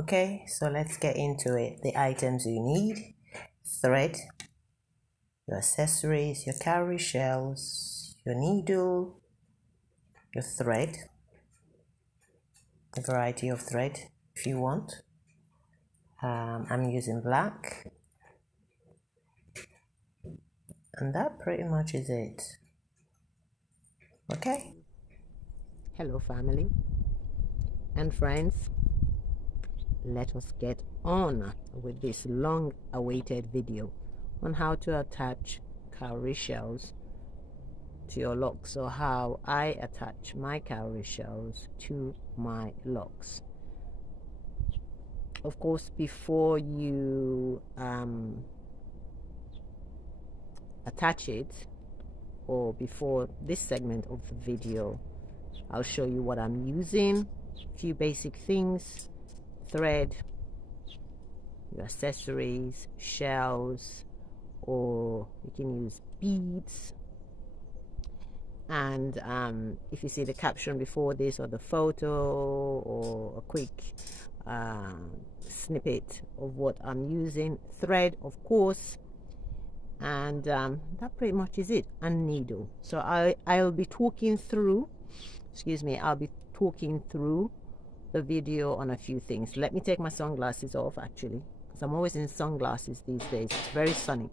Okay, so let's get into it. The items you need: thread, your accessories, your cowrie shells, your needle, your thread, a variety of thread if you want. I'm using black, and that pretty much is it. Okay. Hello family and friends, let us get on with this long awaited video on how to attach cowrie shells to your locks, or how I attach my cowrie shells to my locks. Of course, before you attach it, or before this segment of the video, I'll show you what I'm using. A few basic things: thread, your accessories, shells, or you can use beads. And if you see the caption before this, or the photo, or a quick snippet of what I'm using: thread, of course, and that pretty much is it, and needle. So I'll be talking through, I'll be talking through the video on a few things. Let me take my sunglasses off, actually, because I'm always in sunglasses these days. It's very sunny.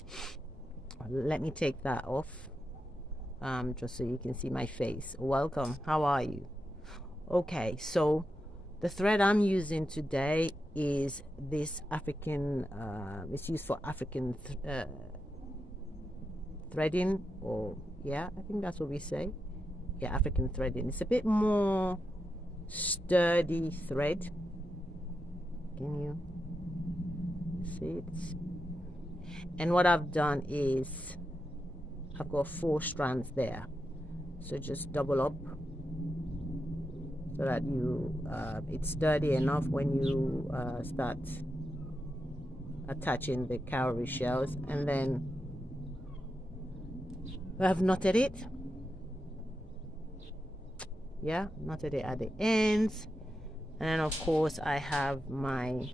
Let me take that off, just so you can see my face. Welcome, how are you? Okay, so the thread I'm using today is this African, it's used for African threading, or yeah, I think that's what we say. Yeah, African threading. It's a bit more sturdy thread. Can you see it? And what I've done is I've got 4 strands there, so just double up so that you it's sturdy enough when you start attaching the cowrie shells. And then I've knotted it, yeah, knotted it at the ends. And then of course I have my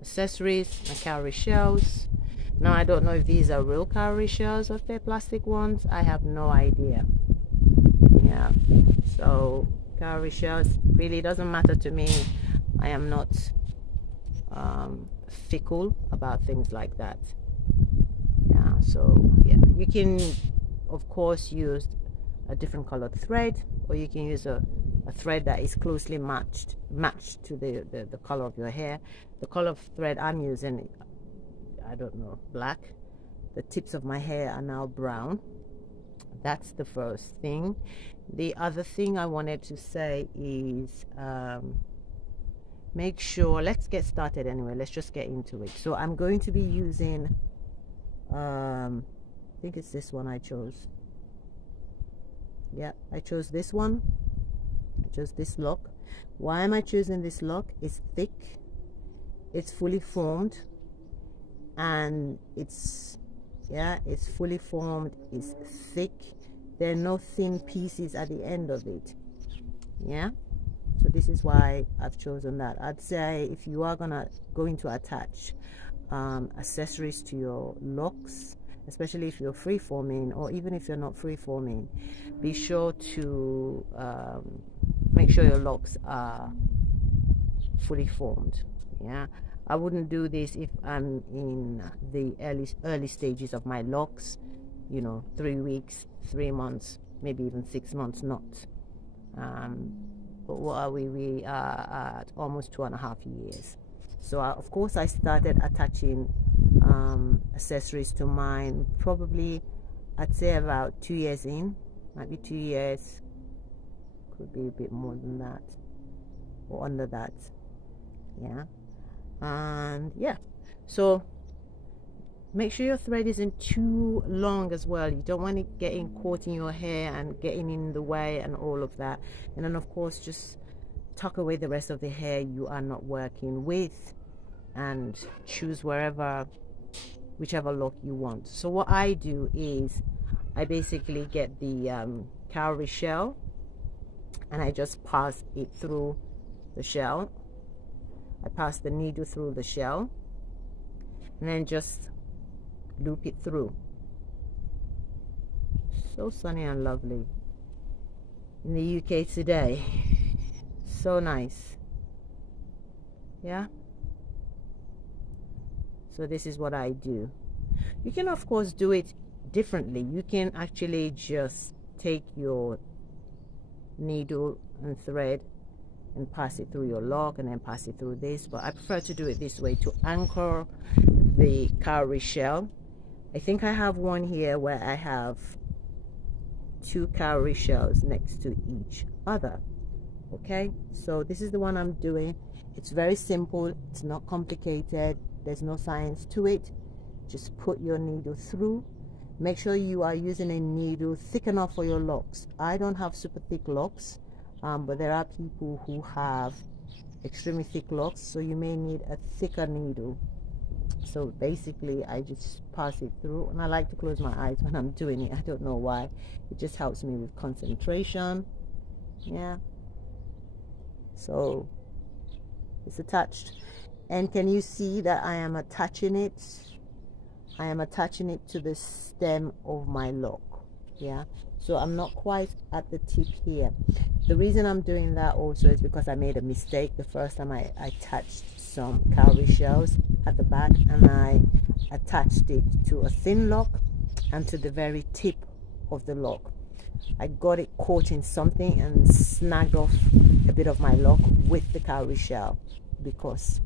accessories, my cowrie shells. Now I don't know if these are real cowrie shells or if they're plastic ones. I have no idea. Yeah, so cowrie shells really doesn't matter to me. I am not fickle about things like that. Yeah, so yeah, you can of course use a different colored thread, or you can use a thread that is closely matched to the color of your hair. The color of thread I'm using, I don't know, black. The tips of my hair are now brown. That's the first thing. The other thing I wanted to say is make sure, let's get started anyway, let's just get into it. So I'm going to be using I think it's this one I chose. Yeah, I chose this one. I chose this lock. Why am I choosing this lock? It's thick, it's fully formed, and it's fully formed, it's thick. There are no thin pieces at the end of it. Yeah, so this is why I've chosen that. I'd say if you are going to attach accessories to your locks, especially if you're freeforming, or even if you're not freeforming, be sure to make sure your locks are fully formed. Yeah, I wouldn't do this if I'm in the early stages of my locks, you know, 3 weeks, 3 months, maybe even 6 months, not. But what are we? We are at almost 2.5 years. So of course I started attaching accessories to mine probably, I'd say about 2 years in, might be 2 years, could be a bit more than that or under that. Yeah, and yeah, so make sure your thread isn't too long as well. You don't want it getting caught in your hair and getting in the way and all of that. And then of course just tuck away the rest of the hair you are not working with, and choose whichever lock you want. So what I do is I basically get the cowrie shell and I just pass it through the shell. I pass the needle through the shell and then just loop it through. So sunny and lovely in the UK today. So nice. Yeah. So this is what I do. You can of course do it differently. You can actually just take your needle and thread and pass it through your lock and then pass it through this, but I prefer to do it this way to anchor the cowrie shell. I think I have one here where I have 2 cowrie shells next to each other. Okay, so this is the one I'm doing. It's very simple, it's not complicated, there's no science to it. Just put your needle through. Make sure you are using a needle thick enough for your locks. I don't have super thick locks, but there are people who have extremely thick locks, so you may need a thicker needle. So basically I just pass it through, and I like to close my eyes when I'm doing it. I don't know why, it just helps me with concentration. Yeah, so it's attached, and can you see that I am attaching it? I am attaching it to the stem of my lock. Yeah, so I'm not quite at the tip here. The reason I'm doing that also is because I made a mistake the first time I attached some cowrie shells at the back, and I attached it to a thin lock and to the very tip of the lock. I got it caught in something and snagged off a bit of my lock with the cowrie shell because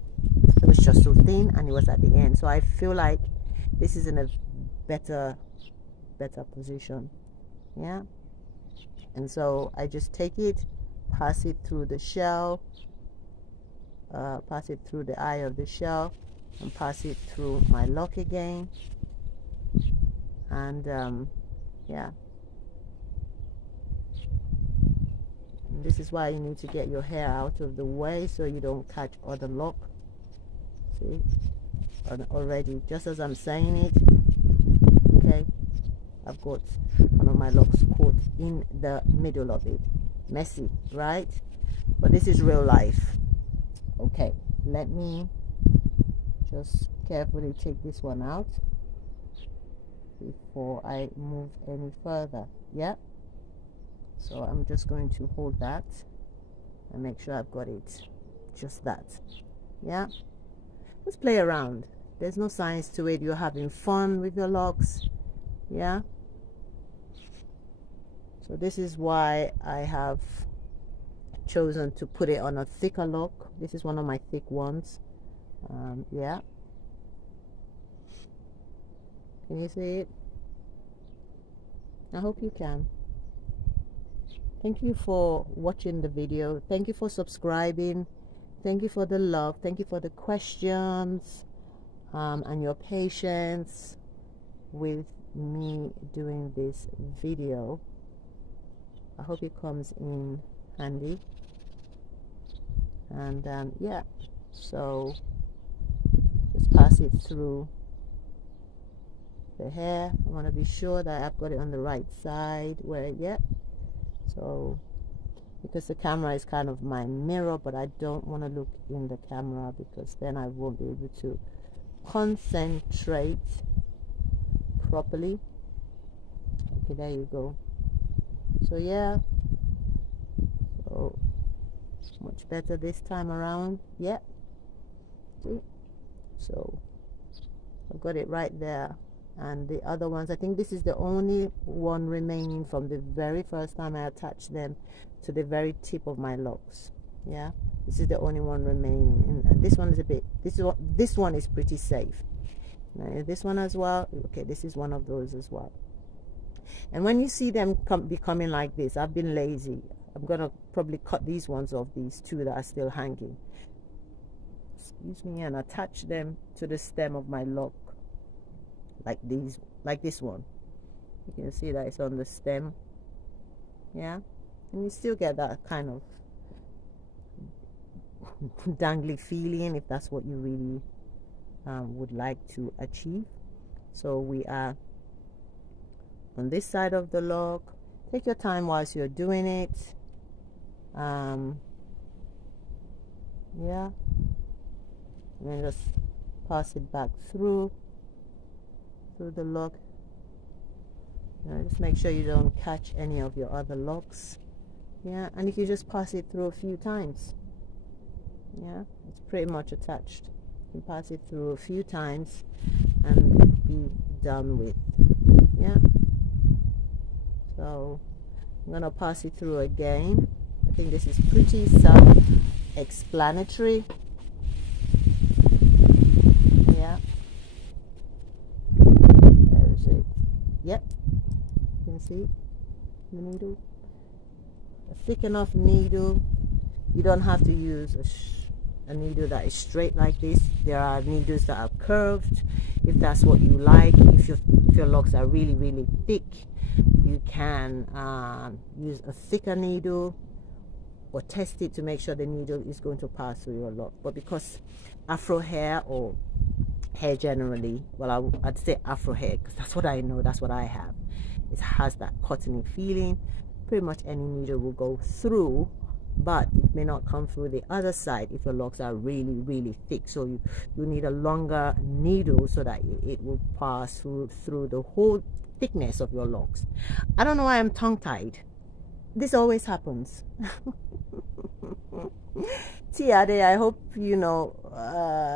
it was just so thin and it was at the end. So I feel like this is in a better position. Yeah, and so I just take it, pass it through the shell, pass it through the eye of the shell, and pass it through my lock again, and yeah, and this is why you need to get your hair out of the way so you don't catch other lock. See, already just as I'm saying it, okay, I've got one of my locks caught in the middle of it. Messy, right? But this is real life. Okay, let me just carefully take this one out before I move any further. Yeah, so I'm just going to hold that and make sure I've got it just that. Yeah, let's play around. There's no science to it. You're having fun with your locks. Yeah, so this is why I have chosen to put it on a thicker lock. This is one of my thick ones. Yeah, can you see it? I hope you can. Thank you for watching the video. Thank you for subscribing. Thank you for the love. Thank you for the questions and your patience with me doing this video. I hope it comes in handy. And yeah, so just pass it through the hair. I want to be sure that I've got it on the right side where, yeah. So because the camera is kind of my mirror, but I don't want to look in the camera because then I won't be able to concentrate properly. Okay, there you go. So yeah, so much better this time around. Yeah, see, so I've got it right there. And the other ones, I think this is the only one remaining from the very first time I attached them to the very tip of my locks. Yeah, this is the only one remaining, and this one is a bit, this one is pretty safe. Now this one as well. Okay, this is one of those as well. And when you see them becoming like this, I've been lazy. I'm gonna probably cut these ones off, these two that are still hanging, excuse me, and attach them to the stem of my lock like these, like this one. You can see that it's on the stem. Yeah, and you still get that kind of dangly feeling if that's what you really would like to achieve. So we are on this side of the lock. Take your time whilst you're doing it. Yeah, and then just pass it back through the lock. Just make sure you don't catch any of your other locks. Yeah, and you can just pass it through a few times. Yeah, it's pretty much attached. You can pass it through a few times and be done with. Yeah, so I'm gonna pass it through again. I think this is pretty self-explanatory. Yeah, there is it. Yep, you can see the needle. A thick enough needle. You don't have to use a needle that is straight like this. There are needles that are curved if that's what you like. If your locks are really, really thick, you can use a thicker needle or test it to make sure the needle is going to pass through your lock. But because afro hair, or hair generally, well, I'd say afro hair because that's what I know, that's what I have, it has that cottony feeling. Pretty much any needle will go through, but it may not come through the other side if your locks are really, really thick. So you need a longer needle so that it will pass through the whole thickness of your locks. I don't know why I'm tongue-tied. This always happens. Tiade, I hope you know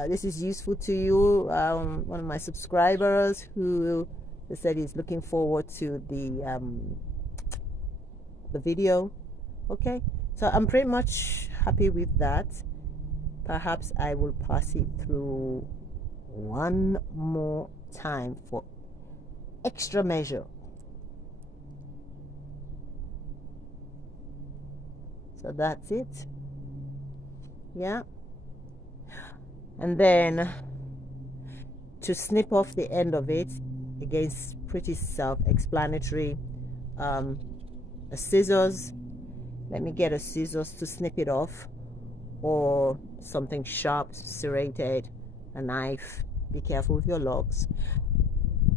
this is useful to you. One of my subscribers who said he's looking forward to the video. Okay, so I'm pretty much happy with that. Perhaps I will pass it through one more time for extra measure. So that's it. Yeah, and then to snip off the end of it, again, it's pretty self-explanatory. A scissors. Let me get a scissors to snip it off, or something sharp, serrated, a knife. Be careful with your locks.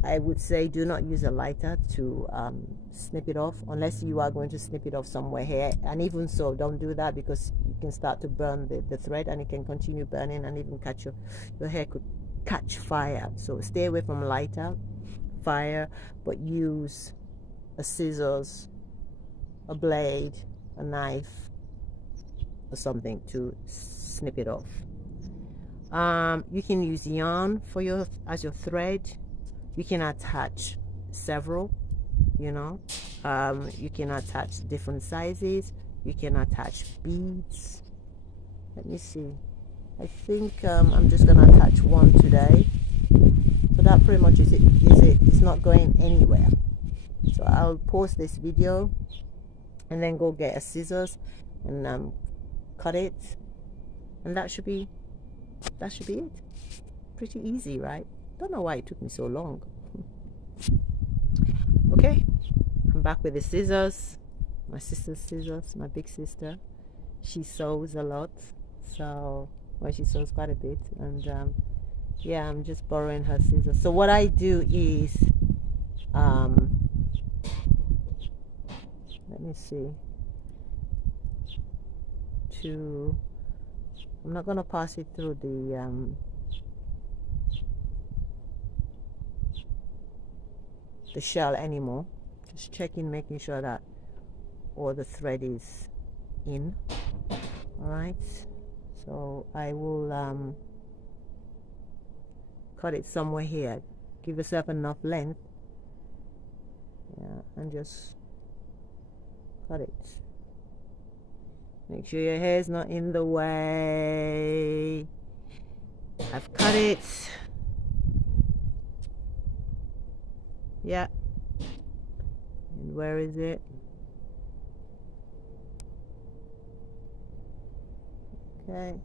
I would say do not use a lighter to snip it off unless you are going to snip it off somewhere here, and even so, don't do that because you can start to burn the thread, and it can continue burning, and even catch your hair could catch fire. So stay away from lighter, fire, but use a scissors, a blade, a knife, or something to snip it off. You can use yarn for as your thread. You can attach several, you know. You can attach different sizes. You can attach beads. Let me see. I think I'm just gonna attach one today. So that pretty much is it. It's not going anywhere. So I'll pause this video and then go get a scissors and cut it, and that should be it. Pretty easy, right? Don't know why it took me so long. Okay, I'm back with the scissors. My sister's scissors, my big sister. She sews a lot, so well, she sews quite a bit, and yeah, I'm just borrowing her scissors. So what I do is let me see. I'm not gonna pass it through the shell anymore. Just checking, making sure that all the thread is in. All right, so I will cut it somewhere here. Give yourself enough length, yeah, and just cut it. Make sure your hair is not in the way. I've cut it. Yeah. And where is it? Okay.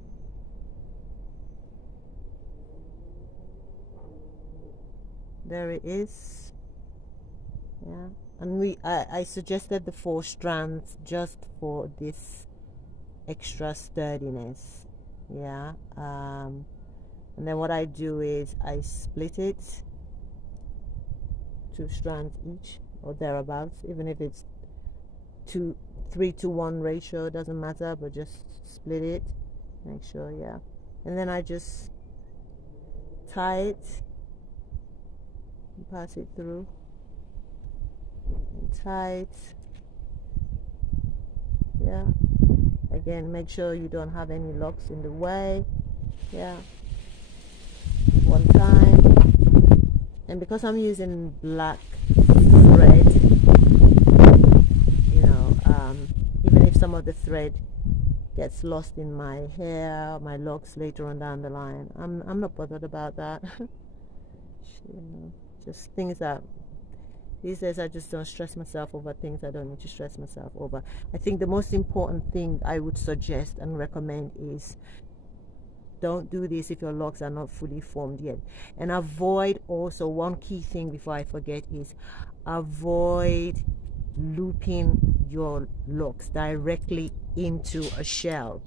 There it is. Yeah. And I suggested the 4 strands just for this extra sturdiness. Yeah. And then what I do is I split it, 2 strands each or thereabouts, even if it's 3 to 1 ratio, doesn't matter, but just split it Make sure, yeah. And then I just tie it and pass it through and tie it. Yeah. Again, make sure you don't have any locks in the way. Yeah. One time. And because I'm using black thread, you know, even if some of the thread gets lost in my hair, my locks later on down the line, I'm not bothered about that. You know, just things that these days I just don't stress myself over things I don't need to stress myself over. I think the most important thing I would suggest and recommend is don't do this if your locks are not fully formed yet. And avoid, also one key thing before I forget, is avoid looping your locks directly into a shell.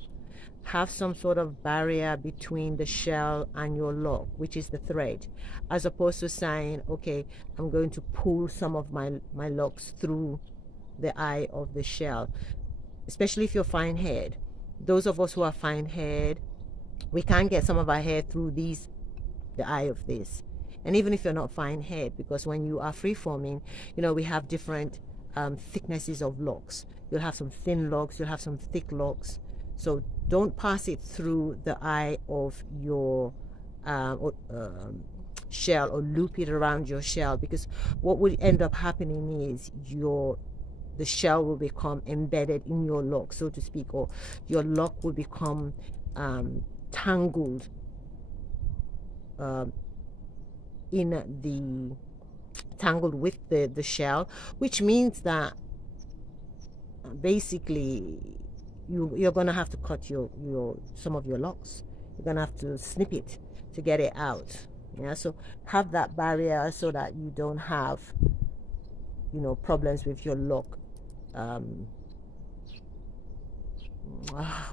Have some sort of barrier between the shell and your lock, which is the thread, as opposed to saying, okay, I'm going to pull some of my locks through the eye of the shell. Especially if you're fine haired. Those of us who are fine haired, we can get some of our hair through the eye of this. And even if you're not fine haired, because when you are free forming, you know, we have different thicknesses of locks. You'll have some thin locks, you'll have some thick locks. So don't pass it through the eye of your shell, or loop it around your shell, because what would end up happening is the shell will become embedded in your lock, so to speak, or your lock will become tangled with the shell, which means that basically you're gonna have to cut some of your locks. You're gonna have to snip it to get it out. Yeah, so have that barrier so that you don't have, you know, problems with your lock.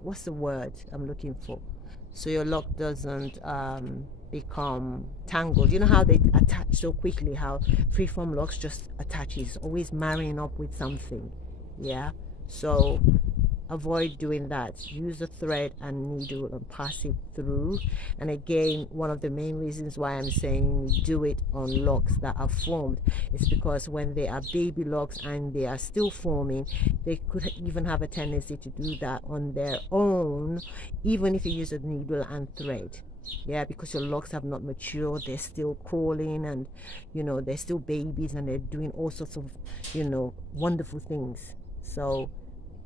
What's the word I'm looking for? So your lock doesn't become tangled. You know how they attach so quickly, how freeform locks just attaches, always marrying up with something. Yeah, so avoid doing that. Use a thread and needle and pass it through. And again, one of the main reasons why I'm saying do it on locks that are formed is because when they are baby locks and they are still forming, they could even have a tendency to do that on their own, even if you use a needle and thread. Yeah, because your locks have not matured, they're still crawling, and you know, they're still babies, and they're doing all sorts of, you know, wonderful things. So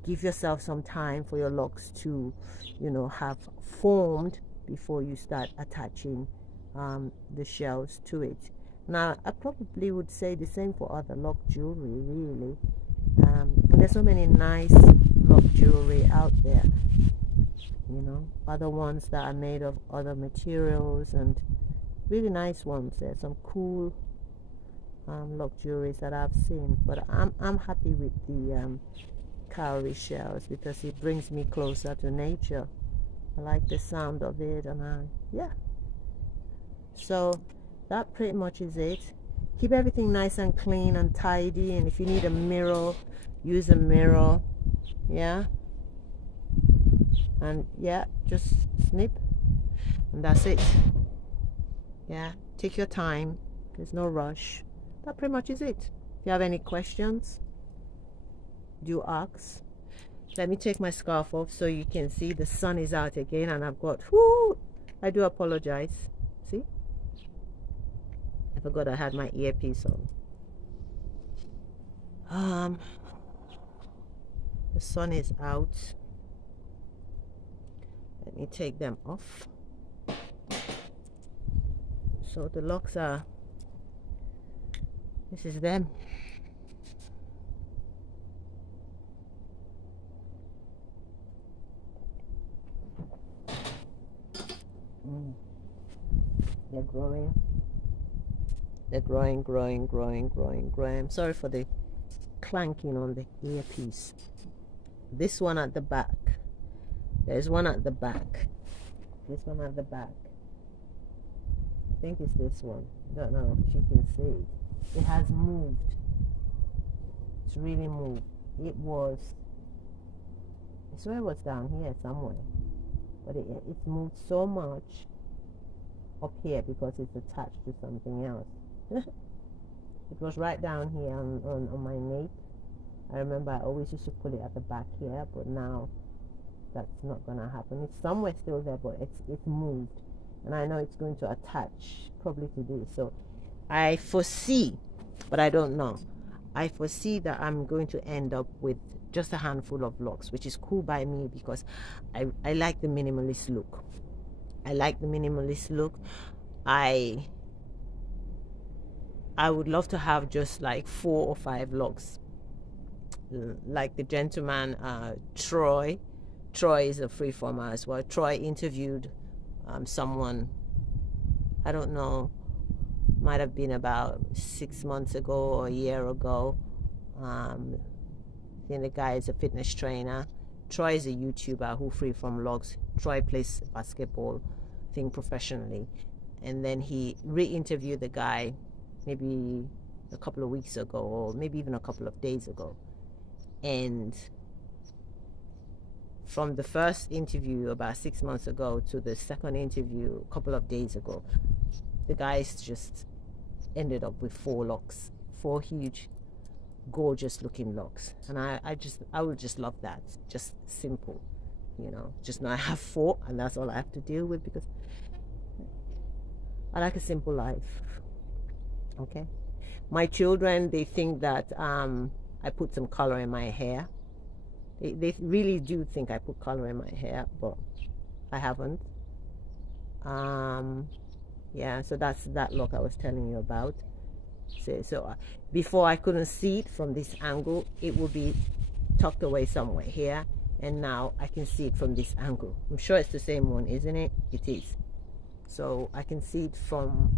give yourself some time for your locks to, you know, have formed before you start attaching the shells to it. Now, I probably would say the same for other lock jewelry, really. And there's so many nice lock jewelry out there, you know, other ones that are made of other materials, and really nice ones. There's some cool lock jewelries that I've seen, but I'm happy with the cowrie shells because it brings me closer to nature. I like the sound of it, and yeah. So that pretty much is it. Keep everything nice and clean and tidy, and if you need a mirror, use a mirror. Yeah. And yeah, just snip, and that's it. Yeah, take your time, there's no rush. That pretty much is it. If you have any questions, do ask. Let me take my scarf off so you can see the sun is out again, and I've got, whoo, I do apologize. See, I forgot I had my earpiece on. The sun is out. Let me take them off. So the locks are, this is them. They're growing. They're growing. I'm sorry for the clanking on the earpiece. This one at the back. There's one at the back. This one at the back. I think it's this one. I don't know if you can see it. It has moved. It's really moved. I swear it was down here somewhere. but it's moved so much up here because it's attached to something else. It was right down here on my nape. I remember I always used to put it at the back here, but now that's not gonna happen. It's somewhere still there, but it's moved, and I know it's going to attach probably to this. So I foresee, but I don't know, I foresee that I'm going to end up with just a handful of locks, which is cool by me because I like the minimalist look. I like the minimalist look. I would love to have just like 4 or 5 locks, like the gentleman Troy is a freeformer as well. Troy interviewed someone, I don't know, might have been about 6 months ago or a year ago. I think the guy is a fitness trainer. Troy is a YouTuber who freeform logs. Troy plays basketball thing professionally, and then he re-interviewed the guy maybe a couple of weeks ago, or maybe even a couple of days ago. And from the first interview about 6 months ago to the second interview a couple of days ago, the guys just ended up with 4 locks, 4 huge, gorgeous looking locks. And I would just love that. Just simple, you know, just now I have 4 and that's all I have to deal with, because I like a simple life. Okay, my children, they think that I put some color in my hair. They really do think I put color in my hair, but I haven't. Yeah, so that's that look I was telling you about. So before I couldn't see it from this angle, it would be tucked away somewhere here, and now I can see it from this angle. I'm sure it's the same one, isn't it? It is. So I can see it from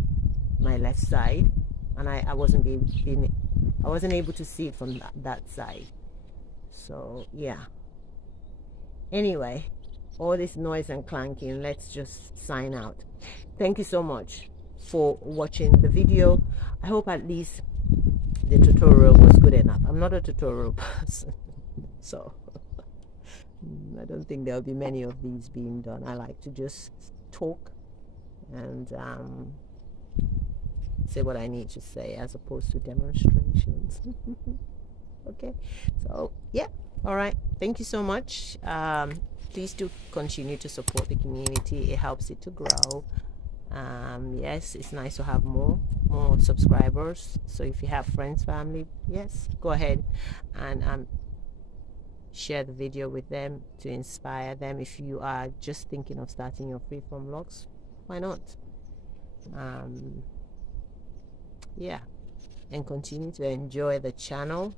my left side, and I wasn't able to see it from that side. So yeah, anyway, all this noise and clanking, let's just sign out. Thank you so much for watching the video. I hope at least the tutorial was good enough. I'm not a tutorial person, so I don't think there'll be many of these being done. I like to just talk and say what I need to say, as opposed to demonstrations. Okay, so yeah, all right, thank you so much. Please do continue to support the community. It helps it to grow. Yes, it's nice to have more subscribers. So if you have friends, family, yes, go ahead and share the video with them to inspire them. If you are just thinking of starting your freeform logs, why not? Yeah, and continue to enjoy the channel.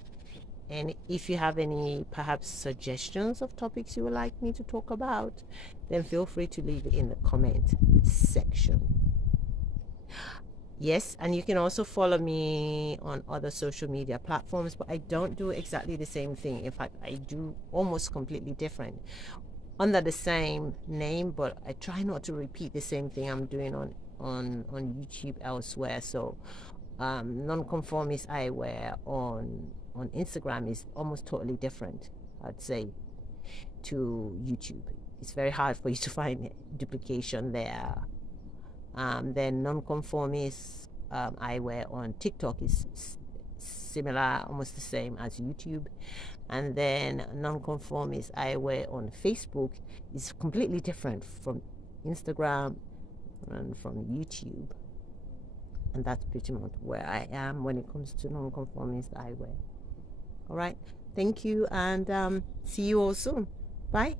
And if you have any perhaps suggestions of topics you would like me to talk about, then feel free to leave it in the comment section. Yes, and you can also follow me on other social media platforms, but I don't do exactly the same thing. In fact, I do almost completely different under the same name, but I try not to repeat the same thing I'm doing on YouTube elsewhere. So non-conformist eyewear on Instagram is almost totally different, I'd say, to YouTube. It's very hard for you to find duplication there. Then non-conformist eyewear on TikTok is similar, almost the same as YouTube. And then non-conformist eyewear on Facebook is completely different from Instagram and from YouTube. And that's pretty much where I am when it comes to non-conformist eyewear. All right, thank you, and see you all soon. Bye.